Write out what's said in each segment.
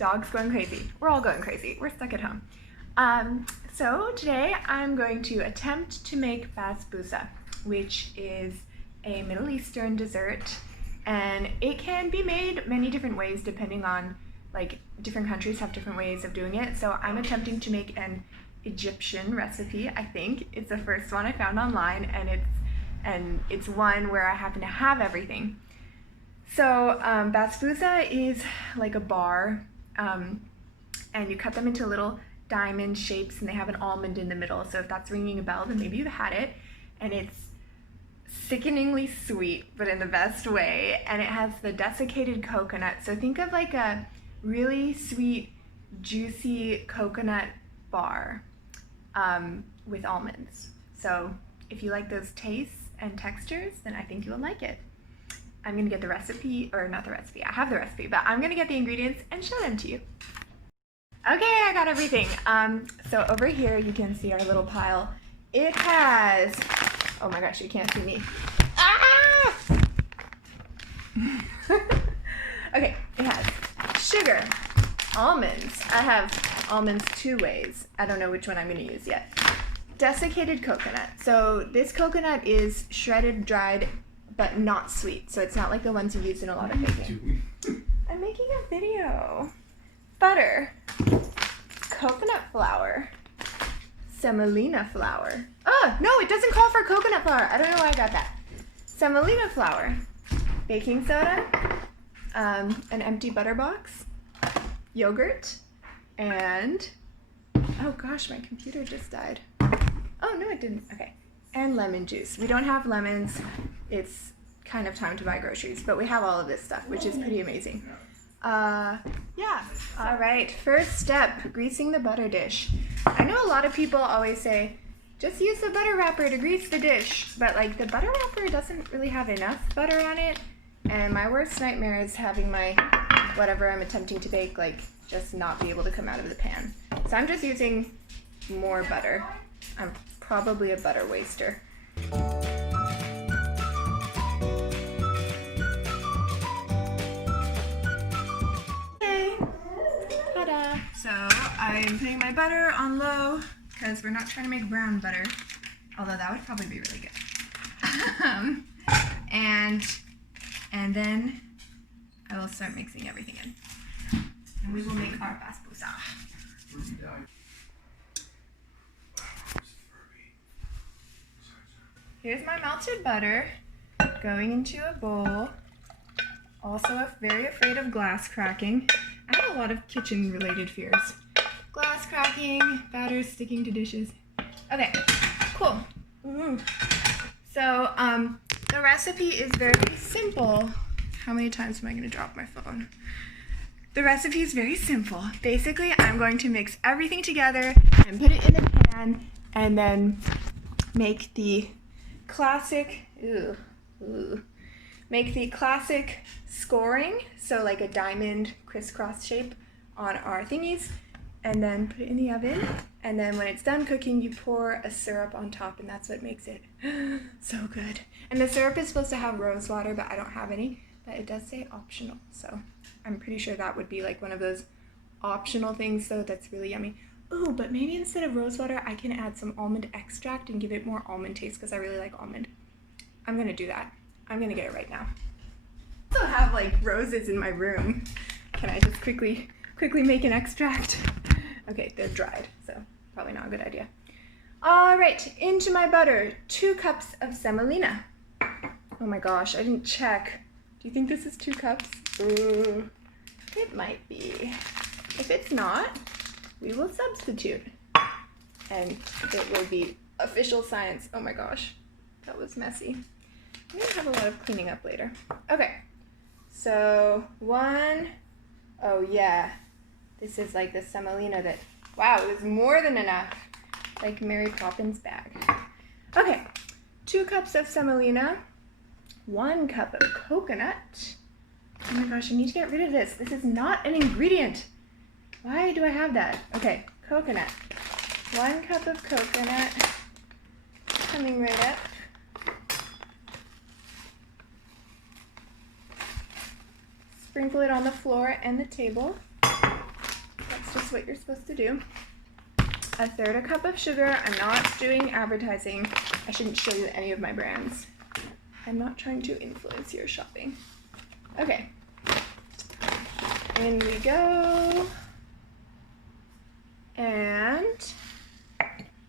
Dog's going crazy. We're all going crazy. We're stuck at home. So today I'm going to attempt to make basbousa, which is a Middle Eastern dessert, and it can be made many different ways depending on, like, different countries have different ways of doing it. So I'm attempting to make an Egyptian recipe. I think it's the first one I found online, and it's one where I happen to have everything. So basbousa is like a bar, and you cut them into little diamond shapes, and they have an almond in the middle. So if that's ringing a bell, then maybe you've had it. And it's sickeningly sweet, but in the best way. And it has the desiccated coconut. So think of like a really sweet, juicy coconut bar with almonds. So if you like those tastes and textures, then I think you will like it. I'm gonna get the recipe, or not the recipe, I have the recipe, but I'm gonna get the ingredients and show them to you. Okay, I got everything. So over here you can see our little pile. It has, oh my gosh, you can't see me. Ah! Okay, it has sugar, almonds. I have almonds two ways. I don't know which one I'm gonna use yet. Desiccated coconut. So this coconut is shredded, dried, but not sweet. So it's not like the ones you use in a lot of baking. I'm making a video. Butter, coconut flour, semolina flour. Oh, no, it doesn't call for coconut flour. I don't know why I got that. Semolina flour, baking soda, an empty butter box, yogurt, and, oh gosh, my computer just died. Oh, no, it didn't. Okay. And lemon juice. We don't have lemons. It's kind of time to buy groceries, but we have all of this stuff, which is pretty amazing. Yeah. All right, first step, greasing the butter dish. I know a lot of people always say, just use the butter wrapper to grease the dish, but like the butter wrapper doesn't really have enough butter on it, and my worst nightmare is having my whatever I'm attempting to bake like just not be able to come out of the pan. So I'm just using more butter. I'm probably a butter waster. So I'm putting my butter on low because we're not trying to make brown butter, although that would probably be really good. And then I will start mixing everything in, and we will make our basbousa. Here's my melted butter going into a bowl. Also very afraid of glass cracking. I have a lot of kitchen-related fears. Glass cracking, batter sticking to dishes. Okay, cool. Ooh. So the recipe is very simple. How many times am I going to drop my phone? The recipe is very simple. Basically, I'm going to mix everything together and put it in the pan, and then make the classic, make the classic scoring, so like a diamond crisscross shape on our thingies, and then put it in the oven, and then when it's done cooking, you pour a syrup on top, and that's what makes it so good. And the syrup is supposed to have rose water, but I don't have any, but it does say optional, so I'm pretty sure that would be like one of those optional things, so that's really yummy. Ooh, but maybe instead of rose water, I can add some almond extract and give it more almond taste, because I really like almond. I'm gonna do that. I'm gonna get it right now. I also have like roses in my room. Can I just quickly make an extract? Okay, they're dried, so probably not a good idea. All right, into my butter, 2 cups of semolina. Oh my gosh, I didn't check. Do you think this is 2 cups? Ooh, it might be. If it's not, we will substitute, and it will be official science. Oh my gosh, that was messy. I'm gonna have a lot of cleaning up later. Okay, so 1, oh yeah, this is like the semolina that, wow, it was more than enough, like Mary Poppins bag. Okay, 2 cups of semolina, 1 cup of coconut. Oh my gosh, I need to get rid of this. This is not an ingredient. Why do I have that? Okay, coconut. 1 cup of coconut, coming right up. Sprinkle it on the floor and the table. is what you're supposed to do. 1/3 cup of sugar. I'm not doing advertising. I shouldn't show you any of my brands. I'm not trying to influence your shopping. Okay. In we go. And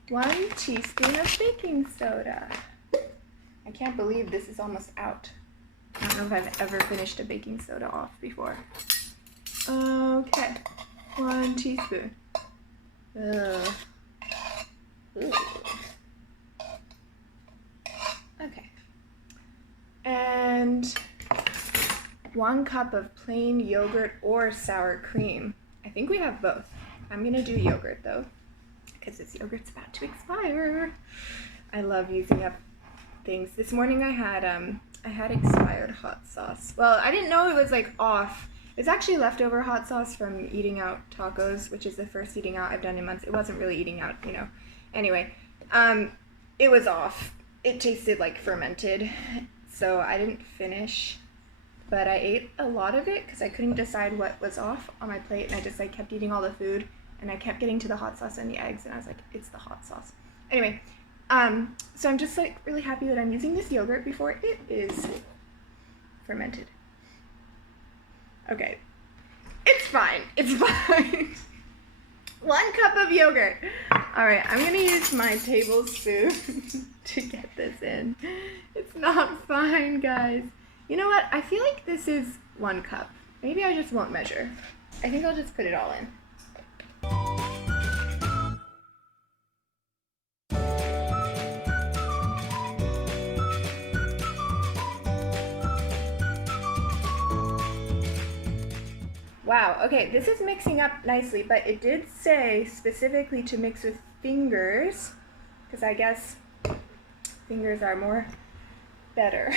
1 teaspoon of baking soda. I can't believe this is almost out. I don't know if I've ever finished a baking soda off before. Okay. 1 teaspoon. Ugh. Ooh. Okay. And 1 cup of plain yogurt or sour cream. I think we have both. I'm gonna do yogurt though, because this yogurt's about to expire. I love using up things. This morning I had expired hot sauce. Well, I didn't know it was like off. It's actually leftover hot sauce from eating out tacos, which is the first eating out I've done in months. It wasn't really eating out, you know. Anyway, it was off. It tasted like fermented, so I didn't finish. But I ate a lot of it because I couldn't decide what was off on my plate, and I just like kept eating all the food, and I kept getting to the hot sauce and the eggs, and I was like, it's the hot sauce. Anyway, so I'm just like really happy that I'm using this yogurt before it is fermented. Okay, it's fine. It's fine. 1 cup of yogurt. All right, I'm gonna use my tablespoon to get this in. It's not fine, guys. You know what? I feel like this is 1 cup. Maybe I just won't measure. I think I'll just put it all in. Wow, okay, this is mixing up nicely, but it did say specifically to mix with fingers, because I guess fingers are more better.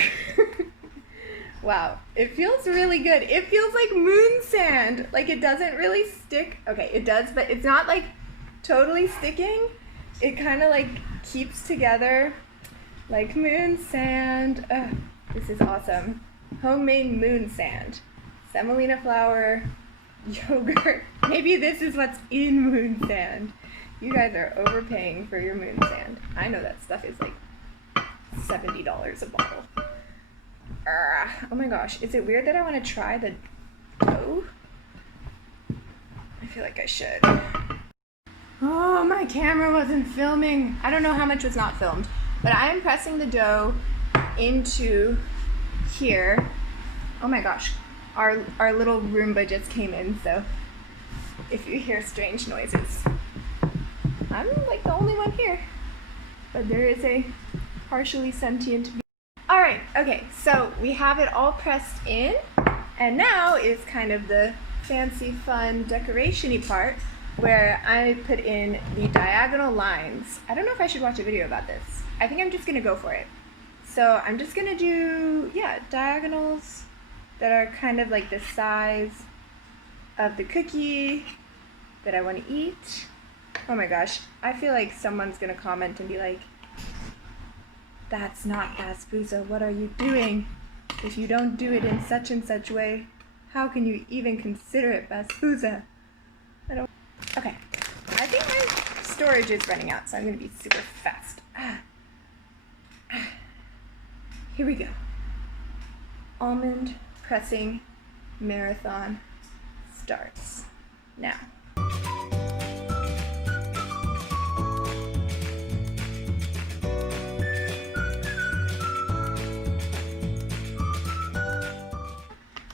Wow, it feels really good. It feels like moon sand. Like it doesn't really stick. Okay, it does, but it's not like totally sticking. It kind of like keeps together like moon sand. Ugh, this is awesome. Homemade moon sand. Semolina flour, yogurt. Maybe this is what's in moon sand. You guys are overpaying for your moon sand. I know that stuff is like $70 a bottle. Oh my gosh, is it weird that I want to try the dough? I feel like I should. Oh, my camera wasn't filming. I don't know how much was not filmed, but I am pressing the dough into here. Oh my gosh, our little Roomba just came in, so if you hear strange noises, I'm like the only one here, but there is a partially sentient being. All right, okay, so we have it all pressed in, and now is kind of the fancy, fun, decoration-y part where I put in the diagonal lines. I don't know if I should watch a video about this. I think I'm just gonna go for it. So I'm just gonna do, yeah, diagonals that are kind of like the size of the cookie that I want to eat. Oh my gosh, I feel like someone's gonna comment and be like, that's not Basbousa, what are you doing? If you don't do it in such and such way, how can you even consider it Basbousa? Okay, I think my storage is running out, so I'm gonna be super fast. Here we go. Almond pressing marathon starts now.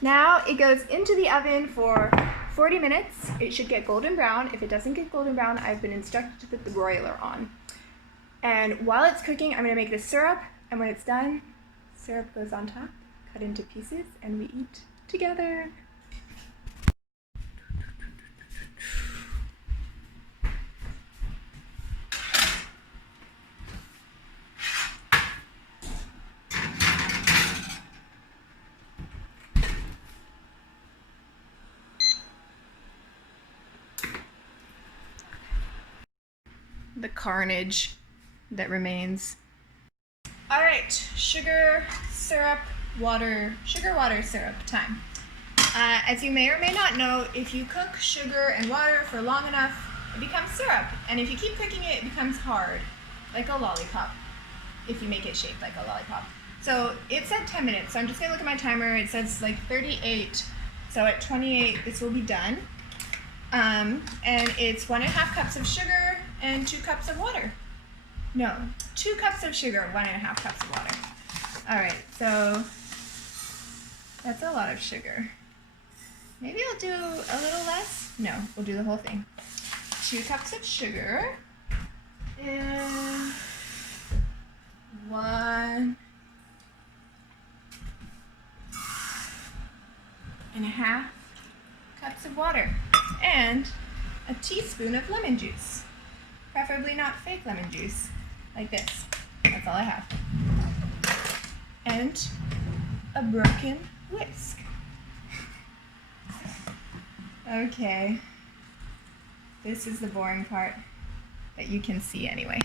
Now it goes into the oven for 40 minutes. It should get golden brown. If it doesn't get golden brown, I've been instructed to put the broiler on. And while it's cooking, I'm gonna make the syrup, and when it's done, syrup goes on top, cut into pieces, and we eat together. The carnage that remains. All right, sugar, syrup, water, sugar, water, syrup time. As you may or may not know, if you cook sugar and water for long enough, it becomes syrup. And if you keep cooking it, it becomes hard, like a lollipop, if you make it shaped like a lollipop. So it said 10 minutes, so I'm just gonna look at my timer. It says like 38, so at 28, this will be done. And it's 1.5 cups of sugar and 2 cups of water. No, 2 cups of sugar, 1.5 cups of water. All right, so that's a lot of sugar. Maybe I'll do a little less. No, we'll do the whole thing. 2 cups of sugar and 1.5 cups of water and a teaspoon of lemon juice. Preferably not fake lemon juice, like this. That's all I have. And a broken whisk. Okay. This is the boring part that you can see anyway.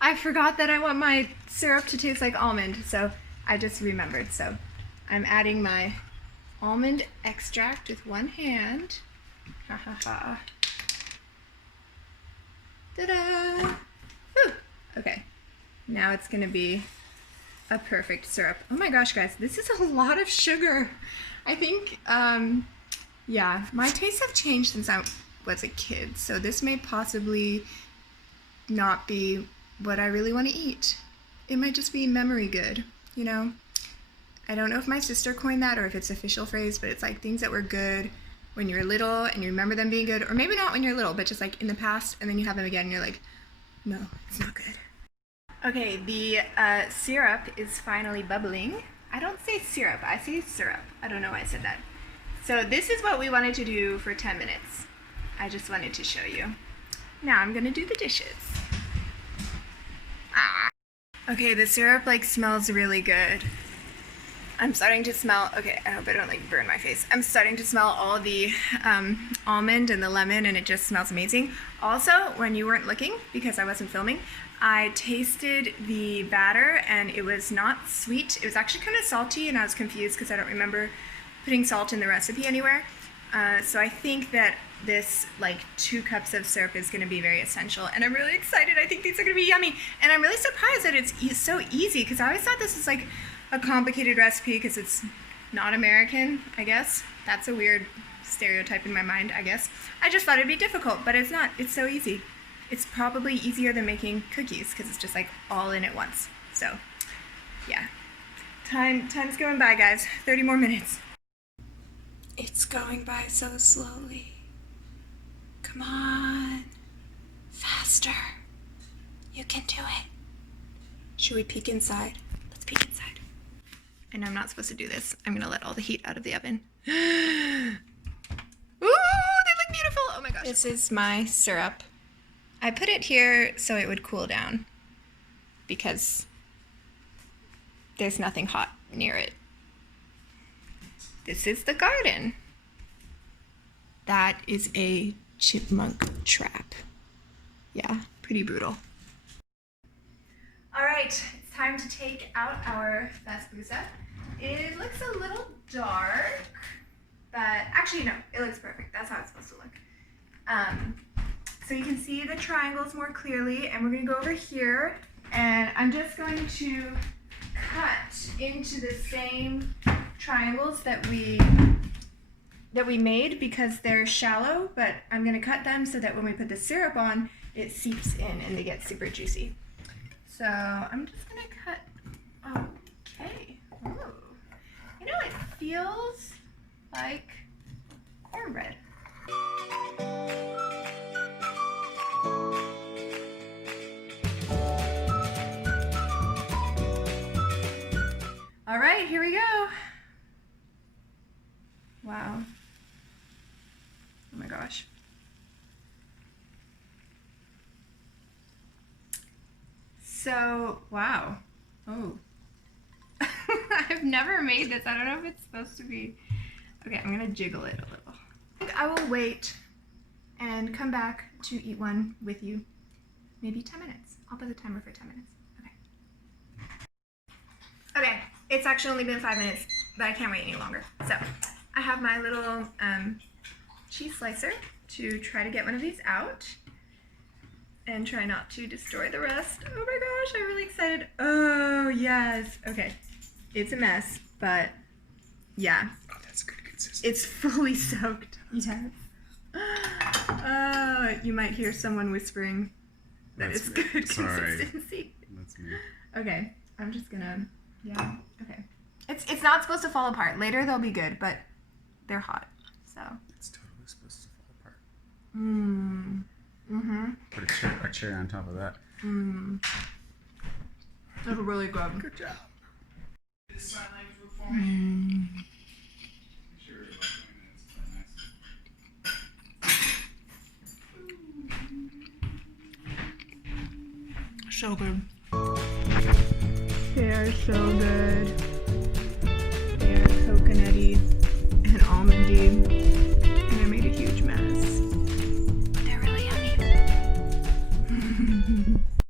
I forgot that I want my syrup to taste like almond, so I just remembered. So I'm adding my almond extract with one hand. Ha ha ha. Ta-da! Whew. Okay, now it's gonna be a perfect syrup. Oh my gosh, guys, this is a lot of sugar. I think, yeah, my tastes have changed since I was a kid, so this may possibly not be what I really want to eat. It might just be memory good, you know? I don't know if my sister coined that or if it's an official phrase, but it's like things that were good when you were little and you remember them being good, or maybe not when you're little, but just like in the past, and then you have them again and you're like, no, it's not good. Okay, the syrup is finally bubbling. I don't say syrup, I say syrup. I don't know why I said that. So this is what we wanted to do for 10 minutes. I just wanted to show you. Now I'm gonna do the dishes. Okay, the syrup like smells really good. I'm starting to smell, okay, I hope I don't like burn my face. I'm starting to smell all the almond and the lemon, and it just smells amazing. Also, when you weren't looking, because I wasn't filming, I tasted the batter and it was not sweet. It was actually kind of salty, and I was confused because I don't remember putting salt in the recipe anywhere. So I think that this like 2 cups of syrup is going to be very essential, and I'm really excited. I think these are going to be yummy, and I'm really surprised that it's so easy, because I always thought this was like a complicated recipe because it's not American, I guess. That's a weird stereotype in my mind, I guess. I just thought it'd be difficult, but it's not. It's so easy. It's probably easier than making cookies because it's just like all in at once. So yeah, time's going by, guys. 30 more minutes. It's going by so slowly. Come on, faster. You can do it. Should we peek inside? Let's peek inside. I know I'm not supposed to do this. I'm gonna let all the heat out of the oven. Ooh, they look beautiful. Oh my gosh. This is my syrup. I put it here so it would cool down because there's nothing hot near it. This is the garden. That is a chipmunk trap. Yeah, pretty brutal. All right, it's time to take out our Basbousa. It looks a little dark, but actually no, it looks perfect. That's how it's supposed to look. So you can see the triangles more clearly, and we're gonna go over here, and I'm just going to cut into the same triangles that we made because they're shallow, but I'm gonna cut them so that when we put the syrup on, it seeps in and they get super juicy. So I'm just gonna cut, okay. Ooh. You know, it feels like cornbread. All right, here we go. Wow. Oh my gosh. So, wow. Oh. I've never made this. I don't know if it's supposed to be. Okay, I'm gonna jiggle it a little. I think I will wait and come back to eat one with you. Maybe 10 minutes. I'll put the timer for 10 minutes. It's actually only been 5 minutes, but I can't wait any longer. So I have my little cheese slicer to try to get one of these out and try not to destroy the rest. Oh my gosh, I'm really excited. Oh yes. Okay. It's a mess, but yeah. Oh, that's good consistency. It's fully soaked. Yes. You might hear someone whispering that it's good consistency. That's me. Okay, I'm just gonna, yeah, okay. It's not supposed to fall apart. Later they'll be good, but they're hot, so. It's totally supposed to fall apart. Put a cherry on top of that. That's really good. Good job. So good. They are so good.